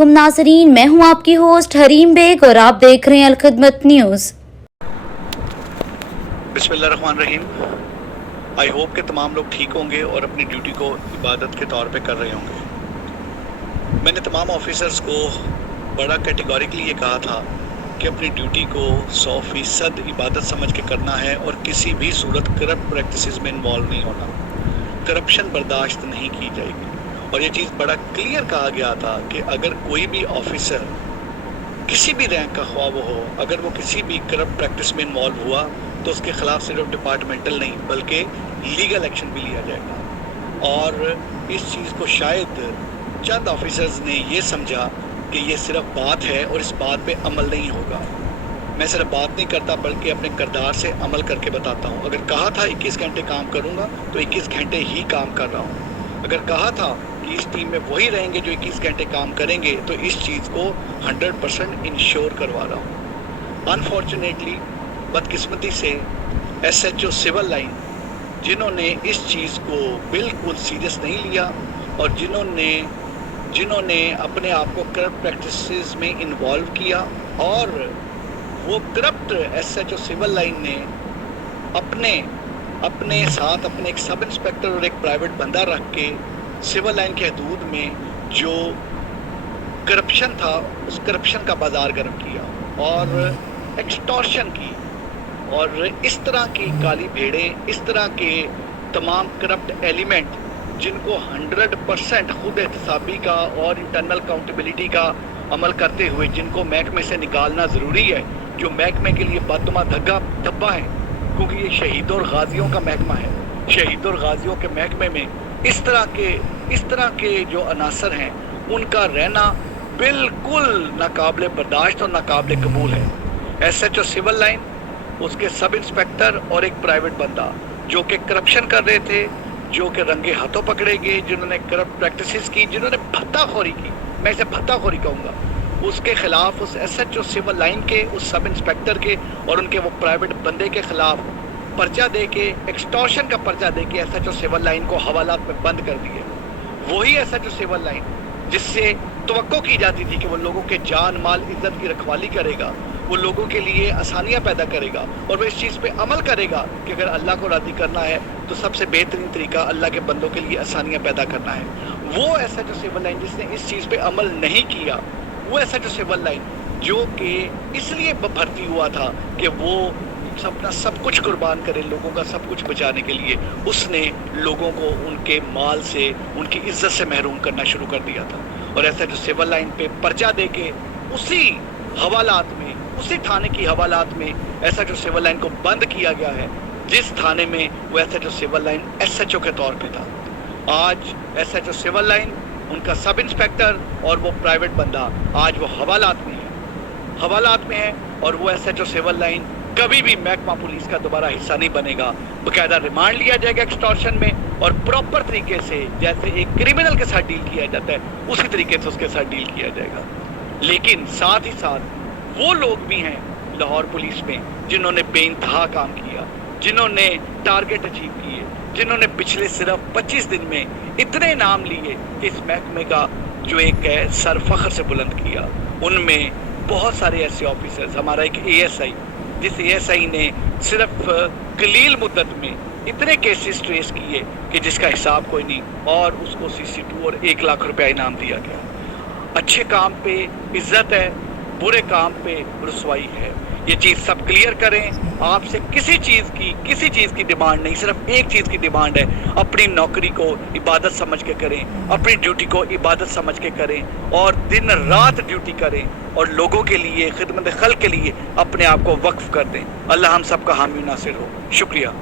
अस्सलामुअलैकुम नाज़रीन, मैं हूं आपकी होस्ट हरीम बेग और आप देख रहे हैं अलखिदमत न्यूज़। बिस्मिल्लाहिर्रहमानिर्रहीम। आई होप कि तमाम लोग ठीक होंगे और अपनी ड्यूटी को इबादत के तौर पे कर रहे होंगे। मैंने तमाम ऑफिसर्स को बड़ा कैटेगोरिकली ये कहा था कि अपनी ड्यूटी को 100% इबादत समझ के करना है और किसी भी सूरत करप्ट प्रैक्टिसेस में इन्वॉल्व नहीं होना। करप्शन बर्दाश्त नहीं की जाएगी और ये चीज़ बड़ा क्लियर कहा गया था कि अगर कोई भी ऑफिसर किसी भी रैंक का ख्वाह वो हो, अगर वो किसी भी करप्ट प्रैक्टिस में इन्वॉल्व हुआ तो उसके खिलाफ सिर्फ डिपार्टमेंटल नहीं बल्कि लीगल एक्शन भी लिया जाएगा। और इस चीज़ को शायद चंद ऑफिसर्स ने ये समझा कि ये सिर्फ बात है और इस बात पे अमल नहीं होगा। मैं सिर्फ बात नहीं करता बल्कि अपने किरदार से अमल करके बताता हूँ। अगर कहा था 21 घंटे काम करूँगा तो 21 घंटे ही काम कर रहा हूँ। अगर कहा था कि इस टीम में वही रहेंगे जो 21 घंटे काम करेंगे तो इस चीज़ को 100% इंश्योर करवा रहा हूँ। अनफॉर्चुनेटली, बदकिस्मती से SHO सिविल लाइन जिन्होंने इस चीज़ को बिल्कुल सीरियस नहीं लिया और जिन्होंने अपने आप को करप्ट प्रैक्टिसेस में इन्वॉल्व किया और वो करप्ट SHO सिविल लाइन ने अपने साथ अपने एक सब इंस्पेक्टर और एक प्राइवेट बंदा रख के सिविल लाइन के हदूद में जो करप्शन था उस करप्शन का बाजार गर्म किया और एक्सटॉर्शन की और इस तरह की काली भेड़ें, इस तरह के तमाम करप्ट एलिमेंट जिनको 100% खुद एहतसाबी का और इंटरनल अकाउंटेबिलिटी का अमल करते हुए जिनको महकमे से निकालना ज़रूरी है, जो महकमे के लिए बदतुमा धब्बा है, क्योंकि ये शहीदों और गाजियों का महकमा है। शहीदों और गाजियों के महकमे में इस तरह के जो अनासर हैं उनका रहना बिल्कुल नाकाबिले बर्दाश्त और नाकाबिले कबूल है। SHO सिविल लाइन, उसके सब इंस्पेक्टर और एक प्राइवेट बंदा जो कि करप्शन कर रहे थे, जो कि रंगे हाथों पकड़े गए, जिन्होंने करप्ट प्रैक्टिसेस की, जिन्होंने भत्ताखोरी की, मैं इसे भत्ताखोरी कहूँगा, उसके खिलाफ उस SHO सिविल लाइन के, उस सब इंस्पेक्टर के और उनके वो प्राइवेट बंदे के खिलाफ पर्चा दे के, एक्सटॉर्शन का पर्चा दे के SHO सिविल लाइन को हवालात में बंद कर दिए। वही SHO सिविल लाइन जिससे तवक्को की जाती थी कि वो लोगों के जान माल इज्जत की रखवाली करेगा, वो लोगों के लिए आसानियाँ पैदा करेगा और वो इस चीज़ पे अमल करेगा कि अगर अल्लाह को राज़ी करना है तो सबसे बेहतरीन तरीका अल्लाह के बंदों के लिए आसानियाँ पैदा करना है। वो SHO सिविल लाइन जिसने इस चीज़ पे अमल नहीं किया, वो SHO सिविल लाइन जो कि इसलिए भर्ती हुआ था कि वो अपना सब कुछ कुर्बान करे लोगों का सब कुछ बचाने के लिए, उसने लोगों को उनके माल से, उनकी इज्जत से महरूम करना शुरू कर दिया था। और SHO सिविल लाइन पे पर्चा दे के उसी हवालात में, उसी थाने की हवालात में SHO सिविल लाइन को बंद किया गया है जिस थाने में वो SHO सिविल लाइन SHO के तौर पे था। आज SHO सिविल लाइन, उनका सब इंस्पेक्टर और वो प्राइवेट बंदा आज वो हवालात में है और वो SHO सिविल लाइन कभी भी महकमा पुलिस का दोबारा हिस्सा नहीं बनेगा। बाकायदा रिमांड लिया जाएगा एक्सटॉर्शन में और प्रॉपर तरीके से जैसे एक क्रिमिनल के साथ डील किया जाता है उसी तरीके से उसके साथ डील किया जाएगा। लेकिन साथ ही साथ वो लोग भी हैं लाहौर पुलिस में जिन्होंने बेइंतहा काम किया, जिन्होंने टारगेट अचीव किए, जिन्होंने पिछले सिर्फ 25 दिन में इतने नाम लिए कि इस महकमे का जो एक है सर फख्र से बुलंद किया। उनमें बहुत सारे ऐसे ऑफिसर्स, हमारा एक ASI, जिस ASI ने सिर्फ कलील मुद्दत में इतने केसेस ट्रेस किए कि जिसका हिसाब कोई नहीं और उसको CC2 और 1 लाख रुपया इनाम दिया गया। अच्छे काम पे इज्जत है, बुरे काम पे रुसवाई है। ये चीज़ सब क्लियर करें। आपसे किसी चीज़ की डिमांड नहीं, सिर्फ एक चीज़ की डिमांड है, अपनी नौकरी को इबादत समझ के करें, अपनी ड्यूटी को इबादत समझ के करें और दिन रात ड्यूटी करें और लोगों के लिए, खिदमत खल्क के लिए अपने आप को वक्फ कर दें। अल्लाह हम सब का हामी नासिर हो। शुक्रिया।